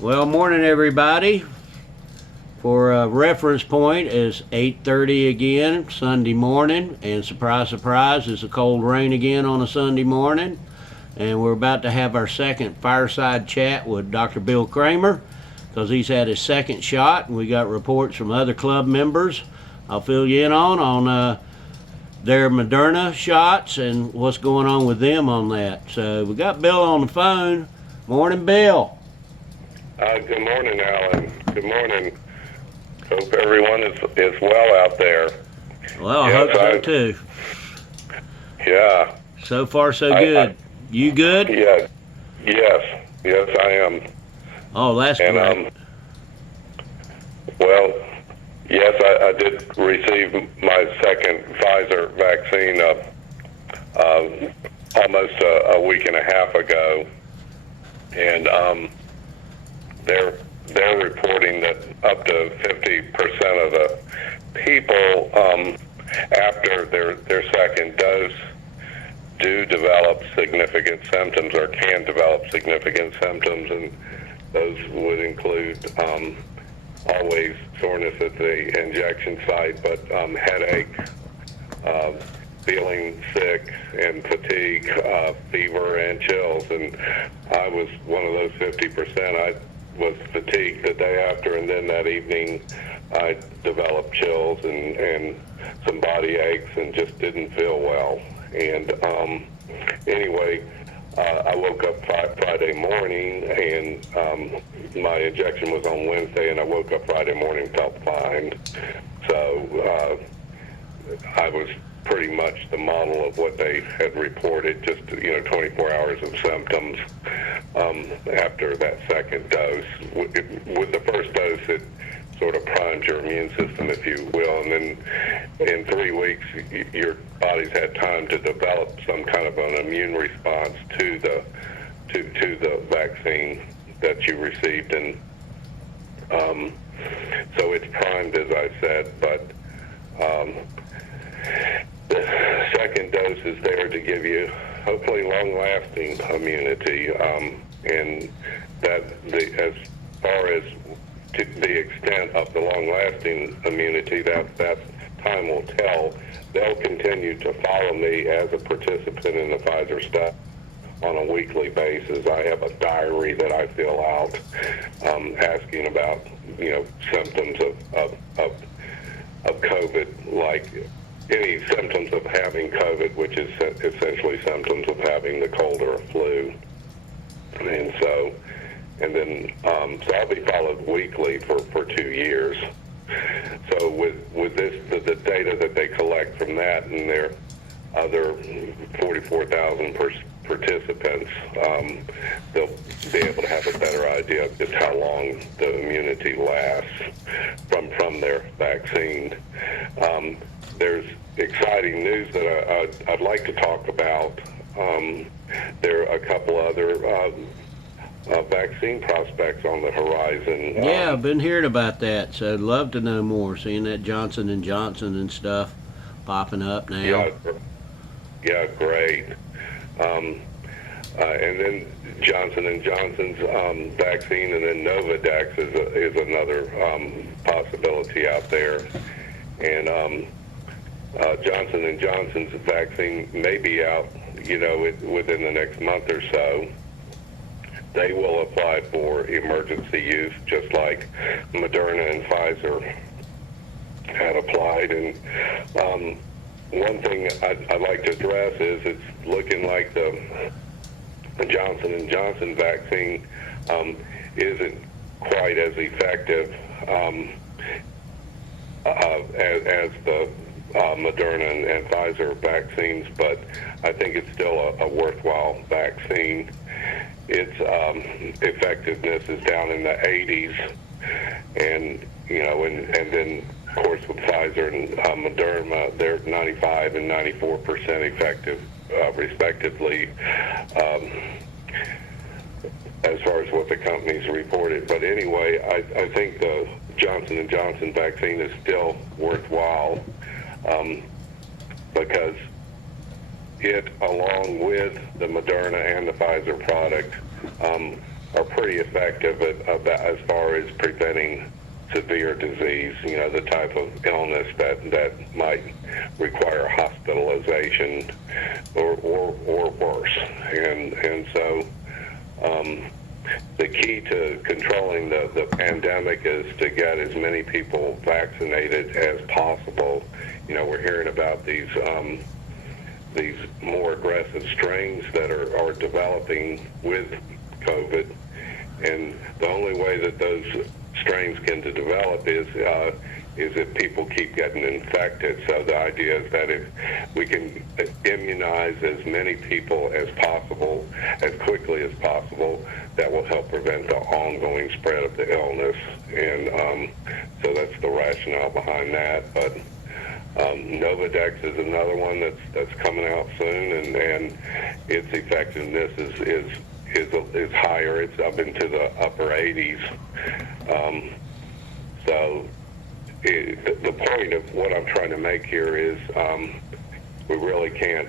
Well, morning everybody. For a reference point is 8:30 again, Sunday morning, and surprise, surprise, it's a cold rain again on a Sunday morning. And we're about to have our second fireside chat with Dr. Bill Kremer because he's had his second shot, and we got reports from other club members. I'll fill you in on their Moderna shots and what's going on with them on that. So we got Bill on the phone. Morning, Bill. Good morning, Alan. Good morning. Hope everyone is well out there. Well, I hope so too. Yeah. So far, so good. You good? Yes. Yes, I am. Oh, that's great. Well, yes, I did receive my second Pfizer vaccine almost a week and a half ago, and they're reporting that up to 50% of the people after their second dose do develop significant symptoms or can develop significant symptoms, and those would include always soreness at the injection site, but headache, feeling sick and fatigue, fever and chills. And I was one of those 50%. I was fatigued the day after, and then that evening I developed chills and some body aches and just didn't feel well. And anyway, I woke up Friday morning, and my injection was on Wednesday, and I woke up Friday morning, felt fine. So I was pretty much the model of what they had reported, just 24 hours of symptoms after that second dose. With the first dose, it sort of primes your immune system, if you will, and then in 3 weeks, your body's had time to develop some kind of an immune response to the vaccine that you received, and so it's primed, as I said, but the second dose is there to give you hopefully long-lasting immunity, and that as far as to the extent of the long-lasting immunity, that time will tell. They'll continue to follow me as a participant in the Pfizer study on a weekly basis. I have a diary that I fill out asking about symptoms of COVID, like any symptoms of having COVID, which is essentially symptoms of having the cold or a flu. And so I'll be followed weekly for 2 years. So with this, the data that they collect from that and their other 44,000 participants, they'll be able to have a better idea of just how long the immunity lasts from their vaccine. There's exciting news that I'd like to talk about. There are a couple other vaccine prospects on the horizon. Yeah, I've been hearing about that, so I'd love to know more. Seeing that Johnson & Johnson and stuff popping up now. Yeah, great. And then Johnson & Johnson's vaccine, and then Novavax is another possibility out there. And Johnson & Johnson's vaccine may be out, within the next month or so. They will apply for emergency use, just like Moderna and Pfizer had applied. And one thing I'd like to address is it's looking like the Johnson & Johnson vaccine isn't quite as effective as the Moderna and Pfizer vaccines, but I think it's still a worthwhile vaccine. Its effectiveness is down in the 80s, and and then of course with Pfizer and Moderna, they're 95 and 94% effective, respectively, as far as what the companies reported. But anyway, I think the Johnson & Johnson vaccine is still worthwhile because it, along with the Moderna and the Pfizer product, are pretty effective as far as preventing severe disease, the type of illness that might require hospitalization or worse. And so the key to controlling the pandemic is to get as many people vaccinated as possible. We're hearing about these more aggressive strains that are developing with COVID, and the only way that those strains can develop is if people keep getting infected. So the idea is that if we can immunize as many people as possible, as quickly as possible, that will help prevent the ongoing spread of the illness. And so that's the rationale behind that. But Novadex is another one that's coming out soon, and its effectiveness is higher. It's up into the upper 80s. So the point of what I'm trying to make here is we really can't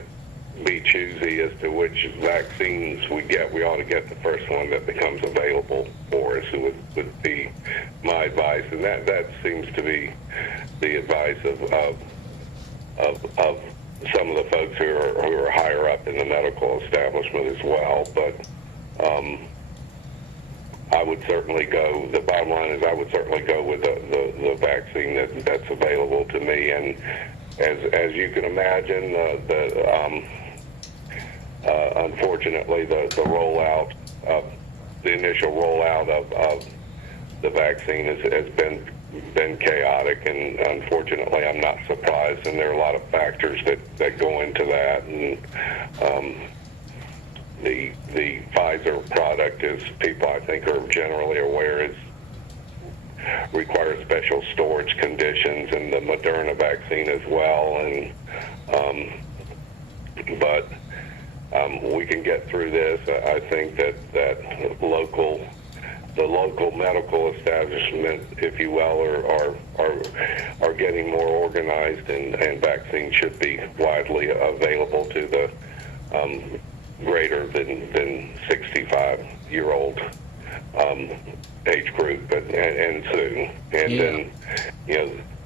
be choosy as to which vaccines we get. We ought to get the first one that becomes available for us, would be my advice. And that seems to be the advice of some of the folks who are higher up in the medical establishment as well. But I would certainly go, the bottom line is I would certainly go with the vaccine that's available to me. And as you can imagine, unfortunately, the rollout, the initial rollout of the vaccine has been chaotic, and unfortunately, I'm not surprised. And there are a lot of factors that go into that. And the Pfizer product, as people I think are generally aware, requires special storage conditions, and the Moderna vaccine as well. And but we can get through this. I think that the local medical establishment, if you will, are getting more organized, and vaccines should be widely available to the greater than 65-year-old age group, and soon. And then,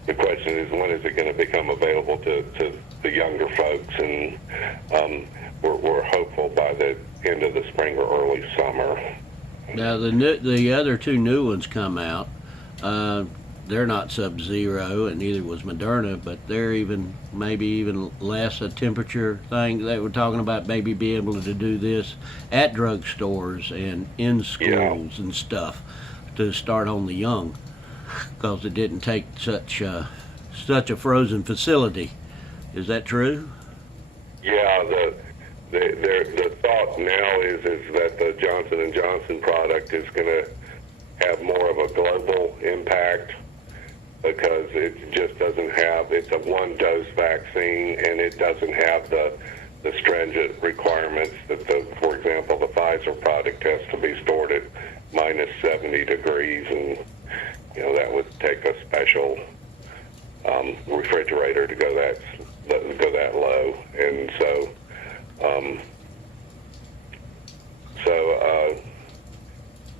the question is, when is it going to become available to the younger folks? And we're hopeful by the end of the spring or early summer. Now the other two new ones come out. They're not Sub-Zero, and neither was Moderna, but they're maybe even less a temperature thing. They were talking about maybe being able to do this at drugstores and in schools and stuff to start on the young, because it didn't take such a frozen facility. Is that true? Yeah, the thought now is that the Johnson & Johnson product is going to have more of a global impact, because it just doesn't have, it's a one-dose vaccine, and it doesn't have the stringent requirements that for example, the Pfizer product has to be stored at minus 70 degrees, and that would take a special refrigerator to go that low. And so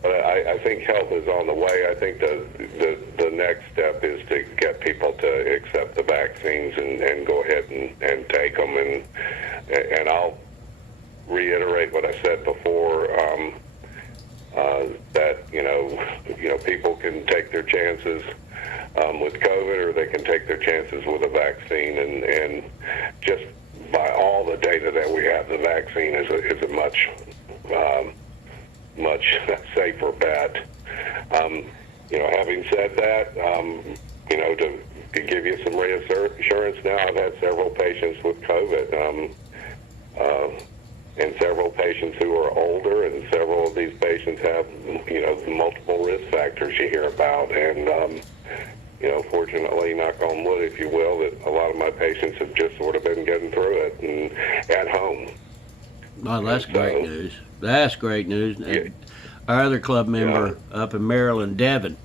but I think help is on the way. I think the next step is to get people to accept the vaccines and go ahead and take them. And I'll reiterate what I said before, that people can take their chances with COVID, or they can take their chances with a vaccine. And just by all the data that we have, the vaccine is a much safer bet. Having said that, to give you some reassurance now, I've had several patients with COVID, and several patients who are older, and several of these patients have, multiple risk factors you hear about. And, fortunately, knock on wood, if you will, that a lot of my patients have just sort of been getting through it and at home. Oh, that's great news. That's great news. Yeah. Our other club member up in Maryland, Devin.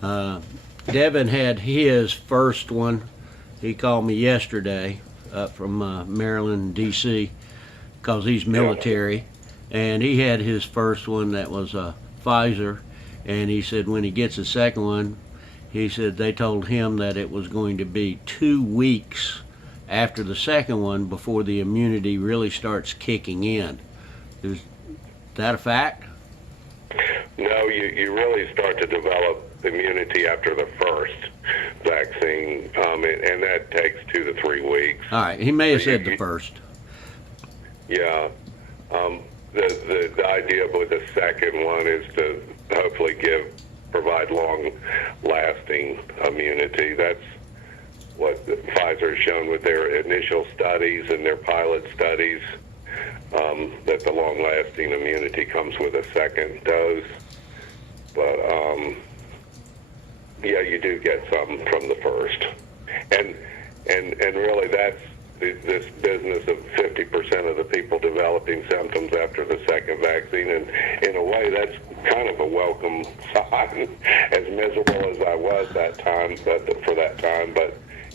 Devin had his first one. He called me yesterday up from Maryland, D.C., because he's military. and he had his first one that was Pfizer, and he said when he gets the second one, he said they told him that it was going to be 2 weeks after the second one before the immunity really starts kicking in. Is that a fact? No, you really start to develop immunity after the first vaccine, and that takes 2 to 3 weeks. All right, he may have said the first. Yeah. The idea with the second one is to hopefully provide long-lasting immunity. That's what Pfizer has shown with their initial studies and their pilot studies, that the long-lasting immunity comes with a second dose. But yeah, you do get some from the first, and really that's this business of 50% of the people developing symptoms after the second vaccine, and in a way that's kind of a welcome sign. As miserable as I was that time, but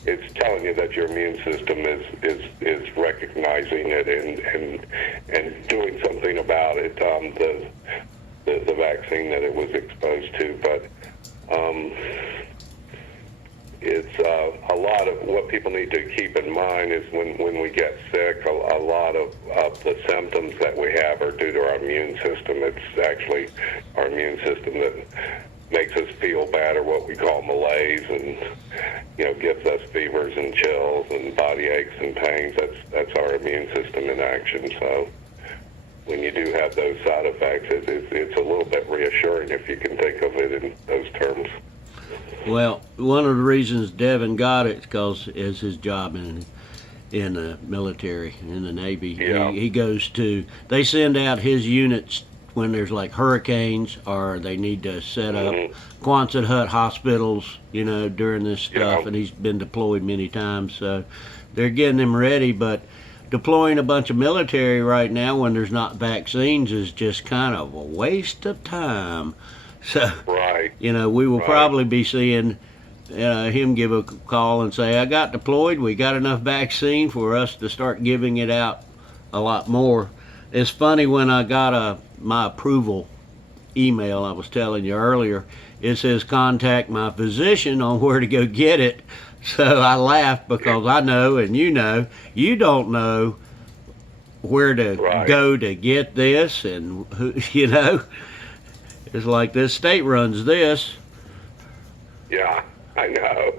it's telling you that your immune system is recognizing it and doing something about it. The vaccine that it was exposed to, but it's a lot of what people need to keep in mind is when we get sick, a lot of the symptoms that we have are due to our immune system. It's actually our immune system that makes us feel bad, or what we call malaise, and gives us fevers and chills and body aches and pains. That's our immune system in action. So when you do have those side effects, it's a little bit reassuring if you can think of it in those terms. Well, one of the reasons Devin got it is because it's his job in the military, in the Navy. Yeah. He goes to, they send out his units when there's like hurricanes, or they need to set up Quonset hut hospitals, during this stuff, and he's been deployed many times, so they're getting him ready. But deploying a bunch of military right now when there's not vaccines is just kind of a waste of time. So, right. We will probably be seeing him give a call and say, I got deployed, we got enough vaccine for us to start giving it out a lot more. It's funny, when I got my approval email I was telling you earlier, it says contact my physician on where to go get it. So I laughed because I know, and you don't know where to go to get this, and it's like this state runs this. Yeah, I know.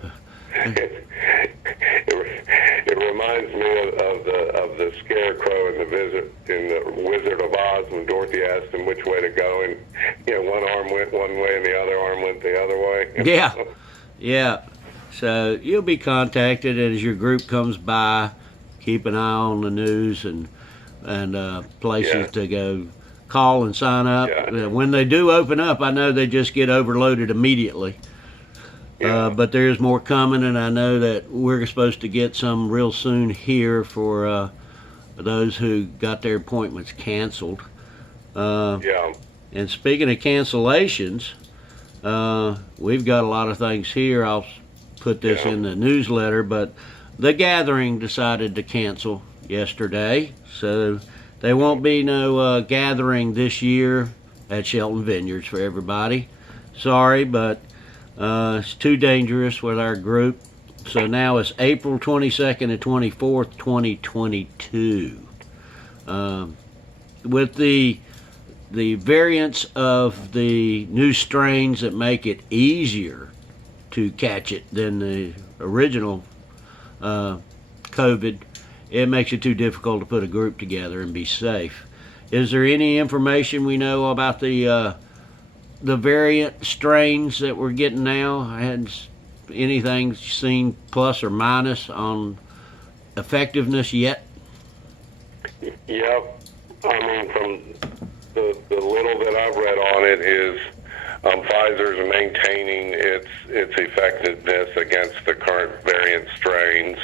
It reminds me of the scarecrow in the Wizard of Oz when Dorothy asked him which way to go, and one arm went one way and the other arm went the other way. Yeah. So you'll be contacted as your group comes by. Keep an eye on the news and places to go call and sign up. Yeah. When they do open up, I know they just get overloaded immediately. But there's more coming, and I know that we're supposed to get some real soon here for those who got their appointments canceled. And speaking of cancellations, we've got a lot of things here. I'll put this in the newsletter, but the Gathering decided to cancel yesterday, so there won't be no Gathering this year at Shelton Vineyards for everybody. Sorry, but it's too dangerous with our group. So now it's April 22nd and 24th, 2022. With the variants of the new strains that make it easier to catch it than the original COVID, it makes it too difficult to put a group together and be safe. Is there any information we know about the variant strains that we're getting now? Has anything seen plus or minus on effectiveness yet? Yep. I mean, from the little that I've read on it is Pfizer's maintaining its effectiveness against the current variant strains,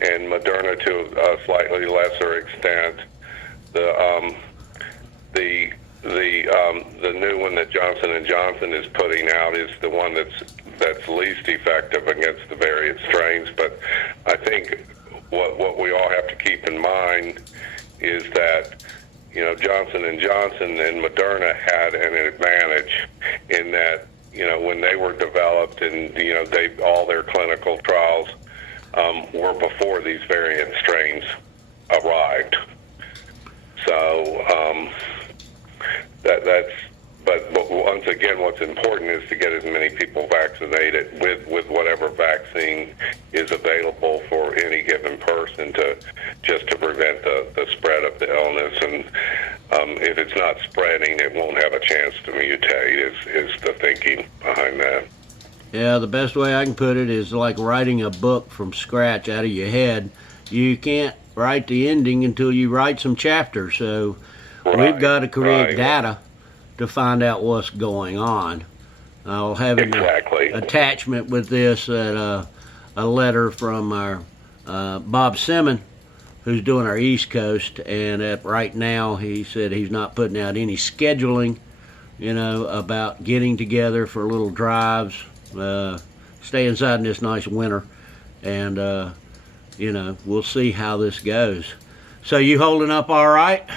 and Moderna to a slightly lesser extent. The new one that Johnson & Johnson is putting out is the one that's least effective against the variant strains. But I think what we all have to keep in mind is that Johnson and Johnson and Moderna had an advantage in that, when they were developed and, all their clinical trials were before these variant strains arrived. So but once again, what's important is to get as many people vaccinated with whatever vaccine is available for any given person to prevent the spread of the illness. And if it's not spreading, it won't have a chance to mutate is the thinking behind that. Yeah, the best way I can put it is like writing a book from scratch out of your head. You can't write the ending until you write some chapters. So we've got to create data to find out what's going on. I'll have an attachment with this a letter from our Bob Simmons, who's doing our East Coast, and right now he said he's not putting out any scheduling, about getting together for little drives, stay inside in this nice winter, and we'll see how this goes. So you holding up all right?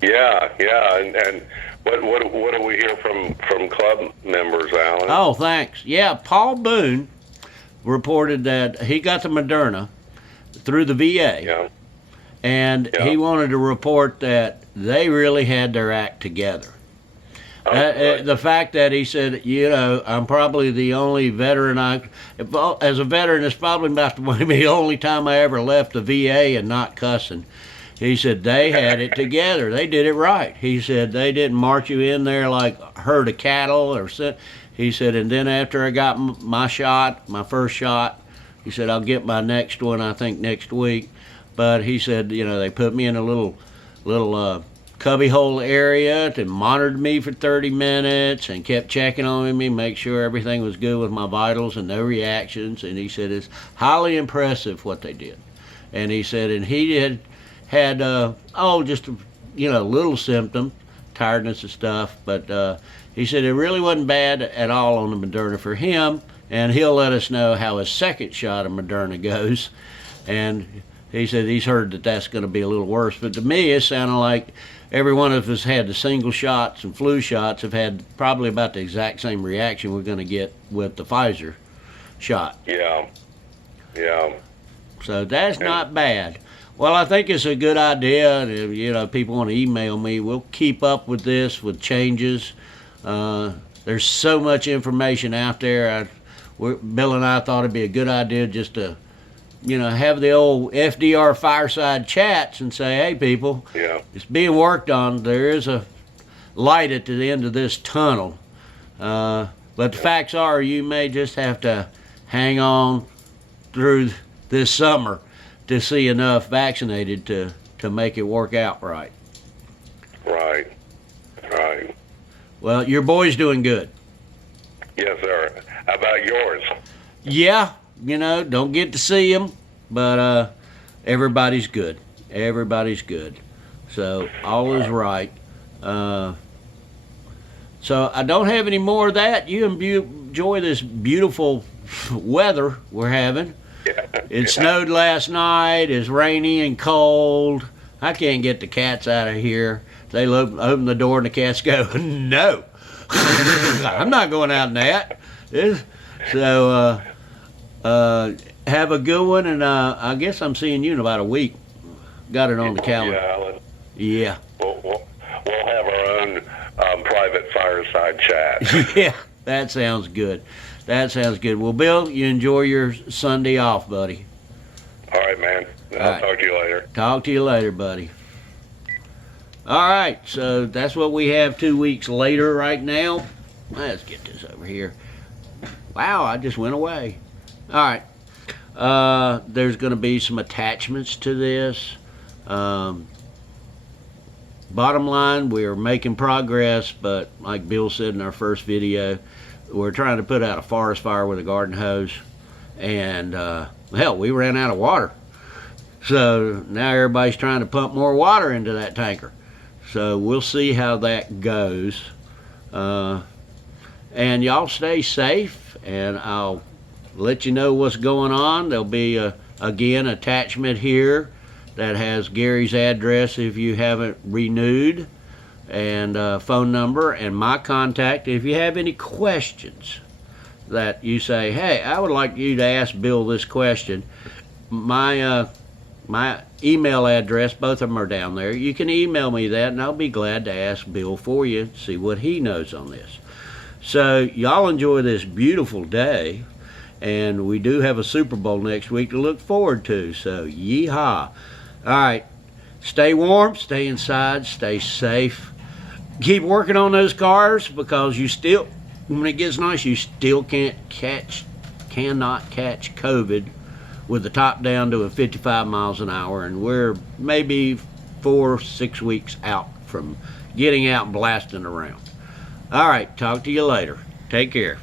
Yeah, and what do we hear from club members, Alan? Oh, thanks. Yeah, Paul Boone reported that he got the Moderna through the VA. Yeah. And he wanted to report that they really had their act together. The fact that he said, I'm probably the only veteran as a veteran, it's probably about the only time I ever left the VA and not cussing. He said they had it together. They did it right. He said they didn't march you in there like a herd of cattle or something. He said, and then after I got my first shot, he said, I'll get my next one, I think, next week. But he said, they put me in a little cubbyhole area and monitored me for 30 minutes and kept checking on me, make sure everything was good with my vitals and no reactions. And he said it's highly impressive what they did. And he said, and he had just little symptoms, tiredness and stuff, but he said it really wasn't bad at all on the Moderna for him, and he'll let us know how his second shot of Moderna goes. And he said he's heard that that's going to be a little worse, but to me it sounded like every one of us had the single shots and flu shots have had probably about the exact same reaction we're going to get with the Pfizer shot. Yeah. So that's not bad. Well, I think it's a good idea, and if people want to email me, we'll keep up with this with changes. There's so much information out there. Bill and I thought it'd be a good idea just to, have the old FDR fireside chats and say, hey, people, it's being worked on. There is a light at the end of this tunnel. But the facts are you may just have to hang on through this summer to see enough vaccinated to make it work out right. Right. Well, your boy's doing good. Yes, sir. How about yours? Yeah, don't get to see him, but everybody's good. Everybody's good. So all is right. So I don't have any more of that. You enjoy this beautiful weather we're having. It snowed last night. It's rainy and cold. I can't get the cats out of here. They open the door and the cats go, no. I'm not going out in that. So have a good one, and I guess I'm seeing you in about a week. Got it on the calendar. Yeah, Alan. Yeah. We'll have our own private fireside chat. Yeah, that sounds good. Well, Bill, you enjoy your Sunday off, buddy. All right, man. I'll talk to you later. Talk to you later, buddy. All right, so that's what we have 2 weeks later right now. Let's get this over here. Wow, I just went away. All right. There's going to be some attachments to this. Bottom line, we're making progress, but like Bill said in our first video, we're trying to put out a forest fire with a garden hose, and we ran out of water. So now everybody's trying to pump more water into that tanker. So we'll see how that goes. And y'all stay safe, and I'll let you know what's going on. There'll be, again, attachment here that has Gary's address if you haven't renewed, and phone number, and my contact. If you have any questions that you say, hey, I would like you to ask Bill this question, my email address, both of them are down there. You can email me that, and I'll be glad to ask Bill for you, see what he knows on this. So y'all enjoy this beautiful day, and we do have a Super Bowl next week to look forward to, so yeehaw. All right, stay warm, stay inside, stay safe. Keep working on those cars, because you still, when it gets nice, you still cannot catch COVID with the top down to a 55 miles an hour, and we're maybe 4-6 weeks out from getting out and blasting around. All right, talk to you later. Take care.